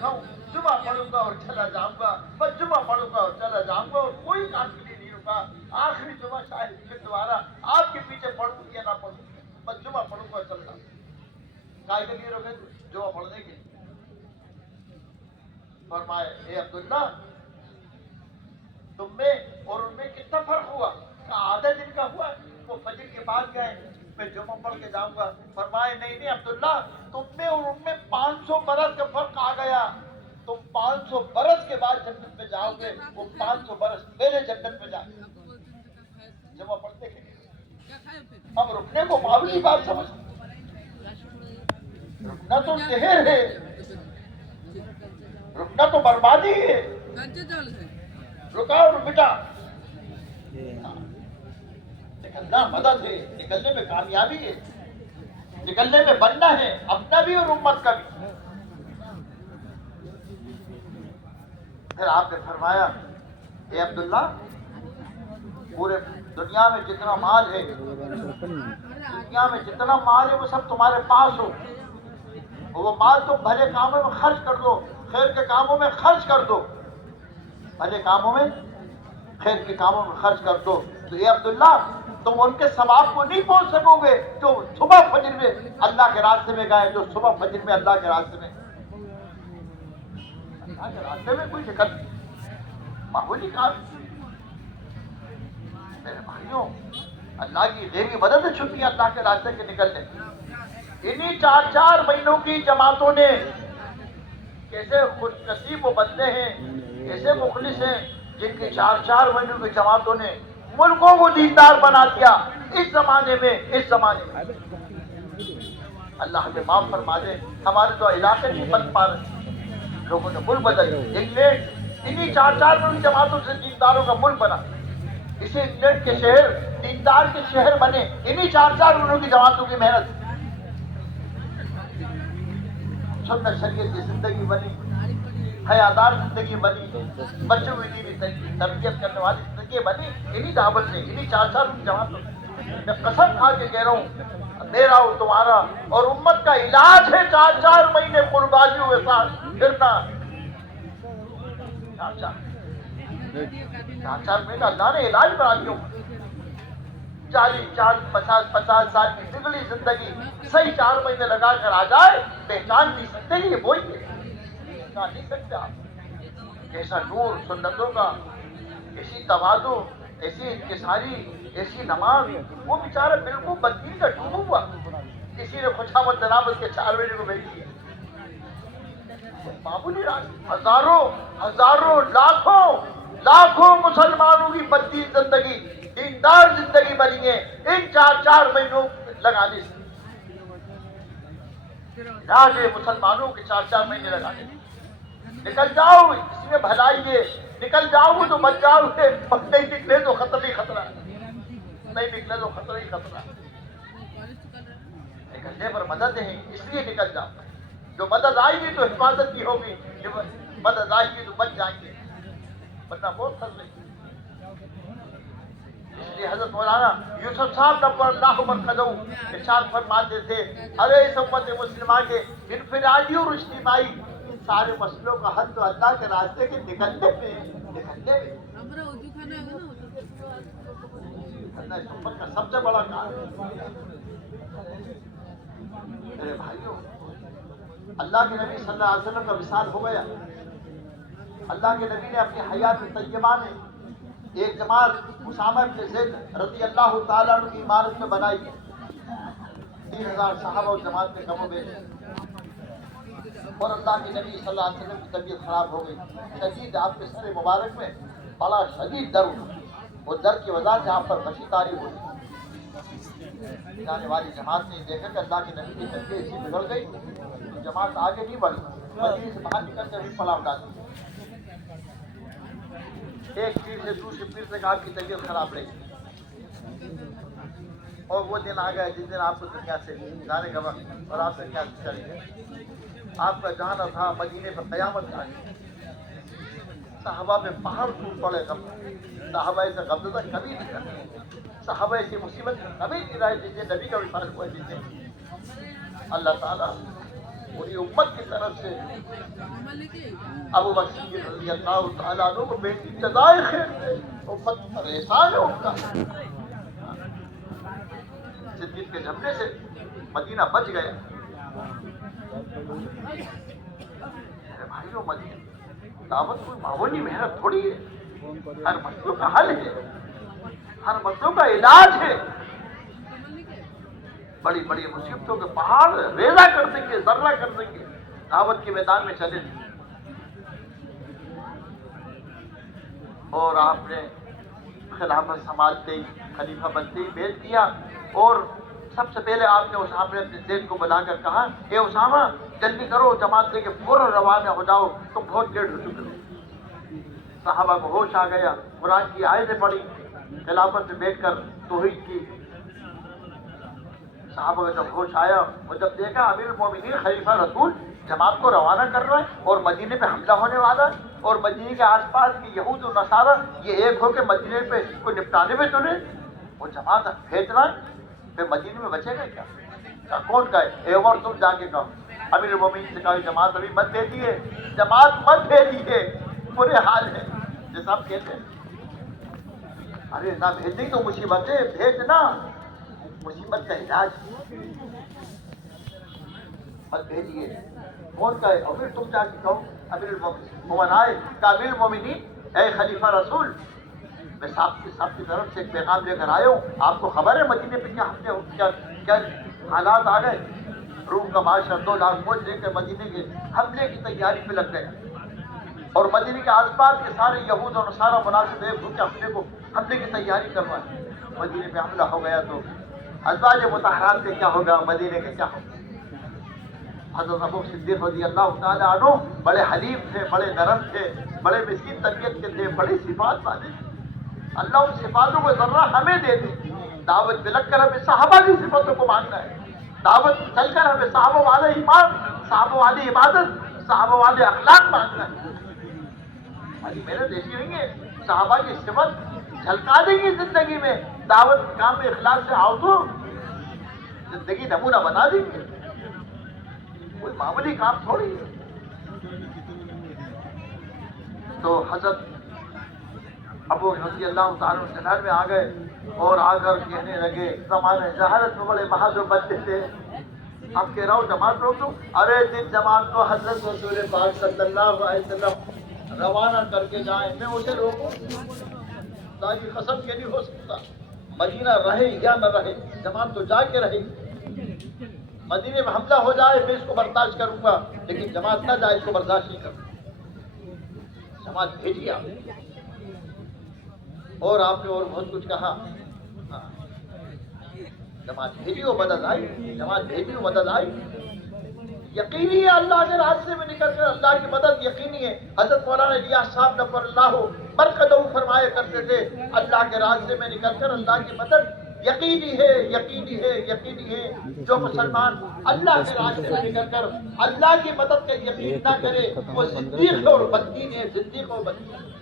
रखा हूँ, जुमा पढ़ूंगा और चला जाऊंगा, बस जुमा पढ़ूंगा और चला जाऊंगा और कोई काम के लिए नहीं रुका। आखिरी जुमा शायद फिर दोबारा आपके पीछे पढ़ूं या ना पढ़ूं, बस जुमा पढ़ूंगा और चल जाऊंगा। काय के लिए रुके? जुमा पढ़ने के लिए। फरमाए, ए अब्दुल्ला, तुम में और उनमें कितना फर्क हुआ? आधा दिन का हुआ, वो फजर के बाद गए, मैं जुमा पढ़ के जाऊंगा। फरमाए, नहीं नहीं अब्दुल्ला, तुम में और उनमें 500 बरस का फर्क आ गया। तुम 500 बरस के बाद जन्नत में जाओगे, वो 500 बरस मेरे जन्नत में जाओगे। जुमा पढ़ने के लिए हम रुकने को मामूली बात समझते, रुकना तो जहर है, रुकना तो बर्बादी है। रुका और मिटा, निकलना मदद है, निकलने में कामयाबी है, निकलने में बनना है, अपना भी और उम्मत का भी। फिर आपने फरमाया, ए अब्दुल्ला, पूरे दुनिया में जितना माल है, दुनिया में जितना माल है वो सब तुम्हारे पास हो, वो माल तुम भले कामों में खर्च कर दो, खैर के कामों में खर्च कर दो, भले कामों में, खैर के कामों में खर्च कर दो। तो ये अब्दुल्ला, तुम उनके सवाब को नहीं पहुंच सकोगे जो सुबह फजर में अल्लाह के रास्ते में गए, जो सुबह फजर में अल्लाह के रास्ते में, अल्लाह के रास्ते में कोई दिक्कत नहीं, मामूली काम। मेरे भाइयों, अल्लाह की गैबी मदद है छुट्टी अल्लाह के रास्ते के निकलने। इन्हीं 4-4 महीनों की जमातों ने, कैसे खुशनसीब वो बंदे हैं, कैसे मुखलिस हैं, जिनकी 4-4 महीनों की जमातों ने मुल्कों को दीनदार बना दिया। इस जमाने में, इस जमाने में अल्लाह के माफ फरमा दे, हमारे तो इलाके नहीं बन पा रहे, लोगों ने मुल्क बदल। इंग्लैंड इन्हीं 4-4 महीनों की जमातों से दीनदारों का मुल्क बना। इसे इंग्लैंड के शहर दीनदार के शहर बने इन्हीं 4-4 महीनों की जमातों की मेहनत। सुन्नत शरीयत की जिंदगी बनी, हयादार जिंदगी बनी, बच्चों की दीनी तरबियत करने वाली जिंदगी बनी इन्हीं दावत से, इन्हीं 4-4 जमातों से। मैं कसम खा के कह रहा हूँ, मेरा और तुम्हारा और उम्मत का इलाज है 4-4 महीने कुर्बानी हुए साथ फिरना। 4-4 महीने अल्लाह ने इलाज बना दिया। 40-50 साल की बिगड़ी जिंदगी सही 4 महीने लगा कर आ जाए, पहचान नहीं सकते, ये वही है, पहचान नहीं सकते आप। ऐसा नूर सुन्नतों का, ऐसी तवाज़ु, ऐसी इंकिसारी, ऐसी नमाज, वो बेचारा बिल्कुल बददीन का डूबा हुआ, किसी ने खुशामद जनाबत के 4 महीने को भेज दिया। मामूली हजारों हजारों लाखों मुसलमानों की बददीन जिंदगी दीनदार जिंदगी बनी है इन 4-4 महीनों लगाने से। मुसलमानों के 4-4 महीने लगाने, निकल जाओ, इसमें भलाई है, निकल जाओगे तो बच जाओगे, और नहीं निकले तो खतरा ही खतरा, नहीं निकले तो खतरा ही खतरा। निकलने पर मदद है, इसलिए निकल जाओ। जो मदद आएगी तो हिफाजत भी होगी, जो मदद आएगी तो बच जाएंगे, वरना बहुत खतरे। इसलिए हजरत मौलाना यूसुफ साहब नब्बरअल्लाहु मरकज़हू इरशाद फरमाते थे, अरे इस उम्मत मुस्लिमा के इनफिरादी और इज्तिमाई सारे मसलों का हल तो अल्लाह के रास्ते के निकलने में अल्लाह इस उम्मत का सबसे बड़ा काम। मेरे भाइयों, अल्लाह के नबी सल्लल्लाहु अलैहि वसल्लम का विसाल हो गया। अल्लाह के नबी ने अपनी हयात तय्यबा में एक जमात उसामा इब्न ज़ैद रज़ी अल्लाह ताला अन्हु की इमारत में बनाई। 3000 सहाबा उस जमात में कम हो गए और अल्लाह के नबी सल्लल्लाहु अलैहि वसल्लम की तबीयत खराब हो गई। शदीद आपके सर मुबारक में बड़ा शदीद दर्द, वो दर्द की वजह से आप पर बशी तारी हुई। जाने वाली जमात ने देखा कि अल्लाह के नबी की तबीयत ऐसी बिगड़ गई, तो जमात आगे नहीं बढ़ी, मदीने से बाहर निकल कर भी पड़ाव डाली। एक पीर से दूसरे पीर तक आपकी तबीयत खराब रही और वो दिन आ गया जिस दिन आपको दुनिया से जाने का वक्त और आप दुनिया से चले गए। आपका जाना था मदीने पर क़यामत आ गई। सहाबा में पहाड़ टूट पड़े, सहाबा से गम तक कभी नहीं रहा, सहाबा से मुसीबत कभी नहीं रहा जिससे नबी का विशाल हुआ। जिससे अल्लाह ताला پوری امت کی طرف سے ابو بکر صدیق رضی اللہ تعالیٰ عنہ کو بیٹی جزائے خیر دے، امت پر احسان ہے ان کا۔ صدیق کے جھمنے سے مدینہ بچ گیا۔ میرے بھائیوں، مدینہ دعوت کوئی معمولی محنت تھوڑی ہے، ہر مسئلوں کا حل ہے، ہر مسئلوں کا علاج ہے۔ بڑی بڑی مصیبتوں کے پہاڑ ریزہ کر دیں گے، ذرہ کر دیں گے، دعوت کے میدان میں چلے۔ اور آپ نے خلافت سنبھالتے ہی، خلیفہ بنتے ہی بیچ دیا، اور سب سے پہلے آپ نے اسامہ بن زید کو بلا کر کہا، اے اسامہ جلدی کرو، جماعت لے کے فوراً روانہ ہو جاؤ، تم بہت لیٹ ہو چکے ہو۔ صحابہ کو ہوش آ گیا، قرآن کی آیتیں پڑھی، خلافت میں بیٹھ کر توحید کی۔ صحابہ کو جب ہوش آیا اور جب دیکھا امیر المومنین خلیفہ رسول جماعت کو روانہ کر رہا ہے اور مدینے پہ حملہ ہونے والا ہے، اور مدینے کے آس پاس کی یہود و نصارہ یہ ایک ہو کے مدینے پہ کوئی نپٹانے میں چلے، وہ جماعت بھیج رہا ہے، پھر مدینے میں بچے گا کیا؟ کہا کون کہے؟ اے عمر تم جا کے کہو۔ امیر المومنین سے کہا جماعت ابھی مت بھیجی ہے، جماعت مت بھیجی ہے، برے حال ہے جیسا آپ کہتے ہیں۔ ارے نہ بھیجیں تو مصیبت ہے، بھیجنا مصیبت کا علاج مت بھیجیے۔ کون کہے؟ اور پھر تم جا کے کہو امیر المومنین عمر آئے، کہ امیر المومنین اے خلیفہ رسول، میں صاحب کی طرف سے ایک پیغام لے کر آیا ہوں، آپ کو خبر ہے مدینے پہ کیا حملے ہو، کیا حالات آ گئے؟ روم کا بادشاہ 2 لاکھ فوج لے کر مدینے کے حملے کی تیاری پہ لگ گیا، اور مدینے کے آس پاس کے سارے یہود اور نصارہ مناسب ایک ہو کے حملے کی تیاری کروائے۔ مدینے پہ حملہ ہو گیا تو ازواج مطہرات کے کیا ہوگا، مدینے کے کیا ہوگا؟ حضرت ابو صدیق رضی اللہ تعالیٰ عنہ بڑے حلیم تھے، بڑے نرم تھے، بڑے مسکین طبیعت کے تھے، بڑی صفات والے تھے۔ اللہ ان صفاتوں کو ذرہ ہمیں دے دے۔ دعوت میں لگ کر ہمیں صحابہ کی صفاتوں کو ماننا ہے، دعوت میں چل کر ہمیں صحابہ والے ایمان، صحابہ والی عبادت، صحابہ والے اخلاق ماننا ہے۔ ہماری محنت ایسی نہیں ہے، صحابہ کی صفت جھلکا دیں گی زندگی میں، دعوت کے کام میں اخلاق سے آؤ تو زندگی نمونہ بنا دیں گے، کوئی معمولی کام تھوڑی ہے۔ تو حضرت ابو رضی اللہ تعالیٰ جنرل میں آ گئے اور آ کر کہنے لگے، زمانے جہالت میں بڑے بہادر بچے تھے، اب کہہ رہا ہوں جماعت روک دو۔ ارے جن جماعت کو حضرت رسول پاک صلی اللہ علیہ وسلم روانہ کر کے جائیں، میں اسے روکوں؟ اللہ کی قسم کے نہیں ہو سکتا۔ مدینہ رہے یا نہ رہے، جماعت تو جا کے رہے گی۔ مدینے میں حملہ ہو جائے میں اس کو برداشت کروں گا، لیکن جماعت نہ جائے اس کو برداشت نہیں کروں۔ جماعت بھیجی آپ نے، اور آپ نے اور بہت کچھ کہا۔ جماعت بھیجی ہو مدد آئی، جماعت بھیجی ہو مدد آئی۔ یقینی ہے اللہ کے راستے میں نکل کر اللہ کی مدد یقینی ہے۔ حضرت مولانا الیاس صاحب نفر اللہ برکتہ فرمایا کرتے تھے، اللہ کے راستے میں نکل کر اللہ کی مدد یقینی ہے، یقینی ہے، یقینی ہے۔ جو مسلمان اللہ کے راستے میں نکل کر اللہ کی مدد کا یقین نہ کرے وہ زندیق اور بددین ہے، زندیق اور بددین۔